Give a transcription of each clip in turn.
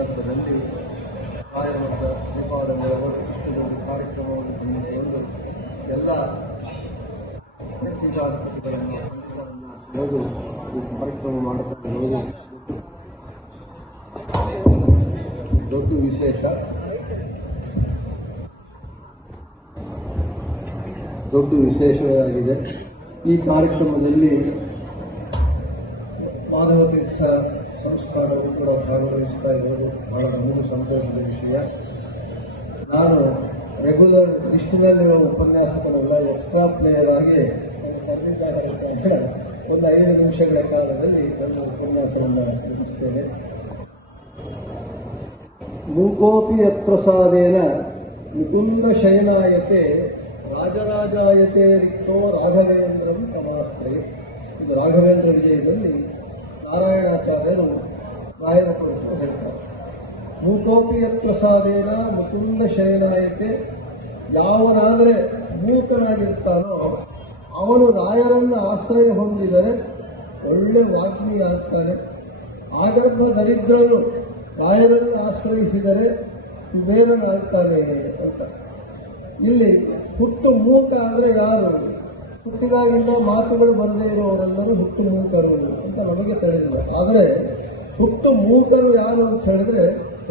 ಸಂದರ್ಭದಲ್ಲಿ ರಾಯರಮಠದ ಶ್ರೀಪಾದಂಗಳವರು ಇಷ್ಟೊಂದು ಕಾರ್ಯಕ್ರಮವನ್ನು ಹಮ್ಮಿಕೊಂಡು ಎಲ್ಲ ಪೀಠಾಧಿಪತಿಗಳನ್ನು ತಿಳಿದು ಈ ಕಾರ್ಯಕ್ರಮ ಮಾಡುತ್ತಿರುವುದು ದೊಡ್ಡ ವಿಶೇಷ, ದೊಡ್ಡ ವಿಶೇಷವಾಗಿದೆ. ಈ ಕಾರ್ಯಕ್ರಮದಲ್ಲಿ ಮಾಧವ ತೀರ್ಥ ಸಂಸ್ಥಾನವು ಕೂಡ ಭಾಗವಹಿಸ್ತಾ ಇರೋದು ಬಹಳ ನಮಗೂ ಸಂತೋಷದ ವಿಷಯ. ನಾನು ರೆಗ್ಯುಲರ್ ಲಿಸ್ಟಿನಲ್ಲಿರೋ ಉಪನ್ಯಾಸಕನಲ್ಲ, ಎಕ್ಸ್ಟ್ರಾ ಪ್ಲೇಯರ್ ಆಗಿ ಬಂದಿದ್ದಾರೆ. ಒಂದು 5 ನಿಮಿಷಗಳ ಕಾಲದಲ್ಲಿ ನನ್ನ ಉಪನ್ಯಾಸವನ್ನು ಮುಗಿಸ್ತೇನೆ. ಮೂಕೋಪಿ ಯತ್ಪ್ರಸಾದೇನ ಮುಕುಂದ ಶಯನಾಯತೆ ರಾಜರಾಜಾಯತೆ ರಿಕ್ತೋ ರಾಘವೇಂದ್ರಂ ತಮಾಶ್ರಯ. ಇದು ರಾಘವೇಂದ್ರ ವಿಜಯದಲ್ಲಿ ನಾರಾಯಣಾಚಾರ್ಯರು ರಾಯರ ಕುರಿತು ಹೇಳ್ತಾರೆ. ಮೂಕೋಪಿ ಯತ್ಪ್ರಸಾದೇನ ಮುಕುಂದ ಶಯನಾಯತೆ. ಯಾವನಾದರೆ ಮೂಕನಾಗಿರ್ತಾನೋ ಅವನು ರಾಯರನ್ನು ಆಶ್ರಯ ಹೊಂದಿದರೆ ಒಳ್ಳೆ ವಾಗ್ಮಿ ಆಗ್ತಾನೆ. ಆಗರ್ಭ ದರಿದ್ರನು ರಾಯರನ್ನು ಆಶ್ರಯಿಸಿದರೆ ಕುಬೇರನಾಗ್ತಾನೆ ಅಂತ. ಇಲ್ಲಿ ಹುಟ್ಟು ಮೂಕ ಅಂದರೆ ಯಾರು? ಹುಟ್ಟಿದಾಗಿಂದ ಮಾತುಗಳು ಬರದೇ ಇರುವವರೆಲ್ಲರೂ ಹುಟ್ಟು ಮೂಕರು ಅಂತ ನಮಗೆ ತಿಳಿದಿದೆ. ಆದರೆ ಹುಟ್ಟು ಮೂಕರು ಯಾರು ಅಂತ ಹೇಳಿದ್ರೆ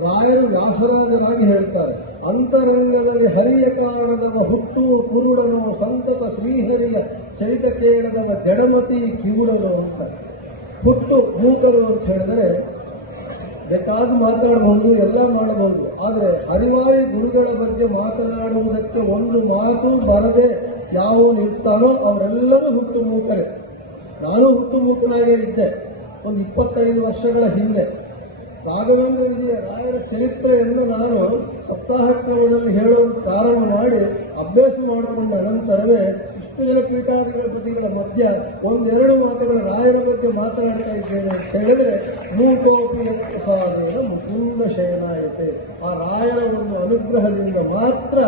ರಾಯರು ವ್ಯಾಸರಾಜರಾಗಿ ಹೇಳ್ತಾರೆ, ಅಂತರಂಗದಲ್ಲಿ ಹರಿಯ ಕಾಣದವ ಹುಟ್ಟು ಕುರುಡನು ಸಂತತ ಶ್ರೀಹರಿಯ ಚರಿತ ಕೇಳದವ ಜಡಮತಿ ಕಿವುಡನು ಅಂತ. ಹುಟ್ಟು ಮೂಕರು ಅಂತ ಹೇಳಿದರೆ ಬೇಕಾದ ಮಾತಾಡಬಹುದು, ಎಲ್ಲ ಮಾಡಬಹುದು. ಆದರೆ ಹರಿವಾರಿ ಗುರುಗಳ ಬಗ್ಗೆ ಮಾತನಾಡುವುದಕ್ಕೆ ಒಂದು ಮಾತು ಬರದೆ ಯಾವನಿರ್ತಾನೋ ಅವರೆಲ್ಲರೂ ಹುಟ್ಟು ಮೂಕರೇ. ನಾನು ಹುಟ್ಟು ಮೂಕನಾಗೇ ಇದ್ದೆ ಒಂದು 25 ವರ್ಷಗಳ ಹಿಂದೆ. ರಾಘವೇಂದ್ರ ವಿಜಯ ರಾಯರ ಚರಿತ್ರೆಯನ್ನು ನಾನು ಸಪ್ತಾಹಕ್ರಮದಲ್ಲಿ ಹೇಳೋದು ಪ್ರಾರಂಭ ಮಾಡಿ ಅಭ್ಯಾಸ ಮಾಡಿಕೊಂಡ ಅನಂತರವೇ ಇಷ್ಟು ಜನ ಪೀಠಾಧಿಪತಿಗಳ ಮಧ್ಯ 1-2 ಮಾತುಗಳ ರಾಯರ ಬಗ್ಗೆ ಮಾತನಾಡ್ತಾ ಇದ್ದೇನೆ ಅಂತ ಹೇಳಿದ್ರೆ ಮೂಕೋಪಿ ಯತ್ಪ್ರಸಾದೇನ ಮುಕುಂದ ಶಯನಾಯತೆ. ಆ ರಾಯರ ಒಂದು ಅನುಗ್ರಹದಿಂದ ಮಾತ್ರ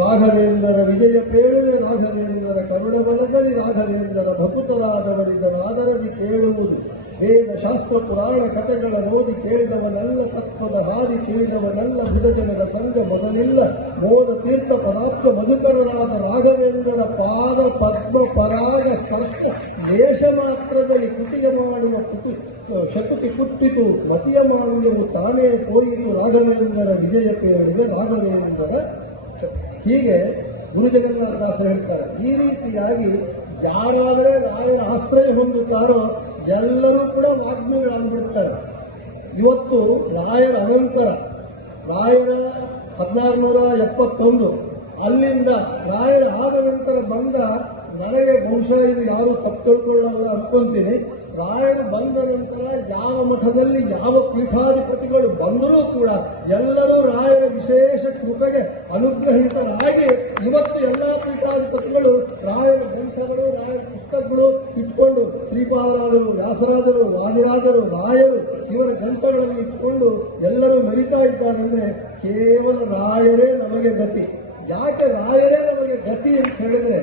ರಾಘವೇಂದ್ರರ ವಿಜಯ ಪೇಳುವೆ ರಾಘವೇಂದ್ರರ ಕರುಣ ಬಲದಲ್ಲಿ ರಾಘವೇಂದ್ರರ ಭಕುತರಾದವರಿದನಾದರದಿ ಕೇಳುವುದು. ವೇದ ಶಾಸ್ತ್ರ ಪುರಾಣ ಕಥೆಗಳ ಓದಿ ಕೇಳಿದವನಲ್ಲ, ತತ್ವದ ಹಾದಿ ತಿಳಿದವನಲ್ಲ, ಬುಧಜನರ ಸಂಘ ಮೊದಲಿಲ್ಲ, ಮೋದ ತೀರ್ಥ ಪದಾರ್ಥ ಮಧುಕರರಾದ ರಾಘವೇಂದ್ರರ ಪಾದ ಪದ್ಮ ಪರಾಗ ಸ್ಪರ್ಶ ದೇಶ ಮಾತ್ರದಲ್ಲಿ ಕುಟಿಯ ಮಾಡುವ ಶಕುತಿ ಹುಟ್ಟಿತು, ಮತಿಯ ಮಾನ್ಯವು ತಾನೇ ಹೋಯಿತು, ರಾಘವೇಂದ್ರರ ವಿಜಯ ಪೇಳಿಗೆ ರಾಘವೇಂದ್ರರ. ಹೀಗೆ ಗುರು ಜಗನ್ನಾಥದಾಸರು ಹೇಳ್ತಾರೆ. ಈ ರೀತಿಯಾಗಿ ಯಾರಾದರೆ ರಾಯರ ಆಶ್ರಯ ಹೊಂದುತ್ತಾರೋ ಎಲ್ಲರೂ ಕೂಡ ವಾಗ್ಮಿಗಳಾಗ್ಬಿಡ್ತಾರೆ. ಇವತ್ತು ರಾಯರ ಅನಂತರ ರಾಯರ 1671 ಅಲ್ಲಿಂದ ರಾಯರ ಆದ ನಂತರ ಬಂದ ನನಗೆ ಬಹುಶಃ ಇದು ಯಾರು ತಪ್ಪು ತಿಳ್ಕೊಳ್ಳಲ್ಲ ಅನ್ಕೊಂತೀನಿ. ರಾಯರು ಬಂದ ನಂತರ ಯಾವ ಮಠದಲ್ಲಿ ಯಾವ ಪೀಠಾಧಿಪತಿಗಳು ಬಂದರೂ ಕೂಡ ಎಲ್ಲರೂ ರಾಯರ ವಿಶೇಷ ಕೃಪೆಗೆ ಅನುಗ್ರಹಿತರಾಗಿ ಇವತ್ತು ಎಲ್ಲ ಪೀಠಾಧಿಪತಿಗಳು ರಾಯರ ಗ್ರಂಥಗಳು ರಾಯರ ಪುಸ್ತಕಗಳು ಇಟ್ಕೊಂಡು ಶ್ರೀಪಾದರಾಜರು, ವ್ಯಾಸರಾಜರು, ವಾದಿರಾಜರು, ರಾಯರು ಇವರ ಗ್ರಂಥಗಳನ್ನು ಇಟ್ಕೊಂಡು ಎಲ್ಲರೂ ಮೆರಿತಾ ಇದ್ದಾರೆ. ಅಂದರೆ ಕೇವಲ ರಾಯರೇ ನಮಗೆ ಗತಿ. ಯಾಕೆ ರಾಯರೇ ನಮಗೆ ಗತಿ ಅಂತ ಹೇಳಿದ್ರೆ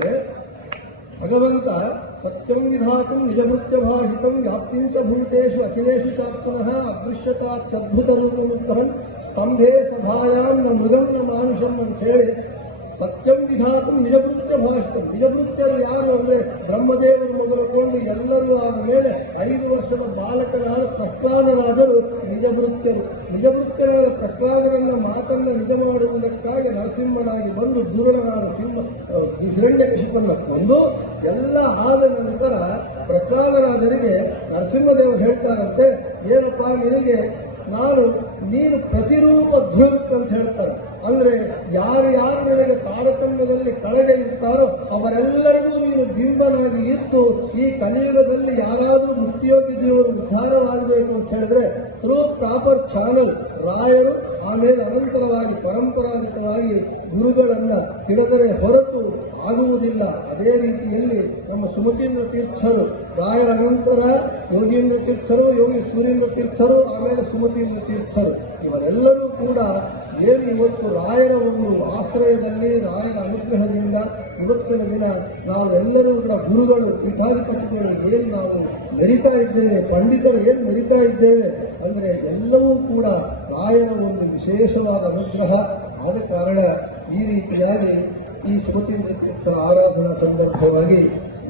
ಭಗವಂತ ಸತ್ಯಂ ವಿಧಾತುಂ ನಿಜಭೃತ್ಯ ಭಾಷಿತಂ ವ್ಯಾಪ್ತಿಂಚ ಭೂತೇಷು ಅಖಿಲೇಶು ಚಾತ್ಮನಃ ಅದೃಶ್ಯತಾತ್ಯದ್ಭುತ ರೂಪಮುಕ್ತಹನ್ ಸ್ತಂಭೆ ಸಭಾಯಾಂ ನ ಮೃಗಂ ನ ಮಾನುಷಂ ಅಂತ ಹೇಳಿ ಸತ್ಯಂ ವಿಧಾತುಂ ನಿಜಭೃತ್ಯ ಭಾಷಿತಂ. ನಿಜಭೃತ್ಯರು ಯಾರು ಅಂದರೆ ಬ್ರಹ್ಮದೇವರು ಮೊದಲುಕೊಂಡು ಎಲ್ಲರೂ ಆದ ಮೇಲೆ 5 ವರ್ಷದ ಬಾಲಕನಾದ ಪ್ರಹ್ಲಾದರಾಜರು ನಿಜಭೃತ್ಯರು. ನಿಜಭೃತ್ಯರಾದ ಪ್ರಹ್ಲಾದರನ್ನ ಮಾತನ್ನ ನಿಜ ಮಾಡುವುದಕ್ಕಾಗಿ ನರಸಿಂಹನಾಗಿ ಬಂದು ದುರುಳನಾದ ಹಿರಣ್ಯಕಶಿಪನ್ನ ಕೊಂದು ಎಲ್ಲ ಆದ ನಂತರ ಪ್ರಹ್ಲಾದರಾಜರಿಗೆ ನರಸಿಂಹದೇವರು ಹೇಳ್ತಾರಂತೆ, ಏನಪ್ಪಾ ನಿನಗೆ ನೀನು ಪ್ರತಿರೂಪ ಧೃಕ್ ಅಂತ ಹೇಳ್ತಾರೆ. ಅಂದ್ರೆ ಯಾರು ನಿನಗೆ ತಾರತಮ್ಯದಲ್ಲಿ ಕೆಳಗೆ ಇರ್ತಾರೋ ಅವರೆಲ್ಲರಿಗೂ ನೀನು ಬಿಂಬನಾಗಿ ಇತ್ತು ಈ ಕಲಿಯುಗದಲ್ಲಿ ಯಾರಾದರೂ ಮುಕ್ತಿಯೋಗಿ ದೇವರು ಉದ್ಧಾರವಾಗಬೇಕು ಅಂತ ಹೇಳಿದ್ರೆ ಥ್ರೂ ಪ್ರಾಪರ್ ಚಾನಲ್ ರಾಯರು, ಆಮೇಲೆ ಅನಂತರವಾಗಿ ಪರಂಪರಾಗತವಾಗಿ ಗುರುಗಳನ್ನ ಹಿಡಿದರೆ ಹೊರತು ಆಗುವುದಿಲ್ಲ. ಅದೇ ರೀತಿಯಲ್ಲಿ ನಮ್ಮ ಸುಮತೀಂದ್ರ ತೀರ್ಥರು ರಾಯರ ಅನಂತರ ಯೋಗೀಂದ್ರ ತೀರ್ಥರು, ಯೋಗಿ ಸೂರ್ಯೇಂದ್ರ ತೀರ್ಥರು, ಆಮೇಲೆ ಸುಮತೀಂದ್ರ ತೀರ್ಥರು ಇವರೆಲ್ಲರೂ ಕೂಡ ಏನು ಇವತ್ತು ರಾಯರ ಒಂದು ಆಶ್ರಯದಲ್ಲಿ ರಾಯರ ಅನುಗ್ರಹದಿಂದ ಇವತ್ತಿನ ದಿನ ನಾವೆಲ್ಲರೂ ಕೂಡ ಗುರುಗಳು ಪೀಠಾಧಿಪತಿಗಳು ಏನು ನಾವು ಮೆರಿತಾ ಇದ್ದೇವೆ, ಪಂಡಿತರು ಏನು ಮೆರಿತಾ ಇದ್ದೇವೆ ಅಂದರೆ ಎಲ್ಲವೂ ಕೂಡ ರಾಯರ ಒಂದು ವಿಶೇಷವಾದ ಅನುಗ್ರಹ. ಆದ ಕಾರಣ ಈ ರೀತಿಯಾಗಿ ಈ ಸ್ಮೃತಿ ನೃತ್ಯೋತ್ಸವ ಆರಾಧನಾ ಸಂದರ್ಭವಾಗಿ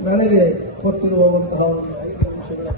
ನನಗೆ ಕೊಟ್ಟಿರುವಂತಹ ಒಂದು 5 ನಿಮಿಷಗಳ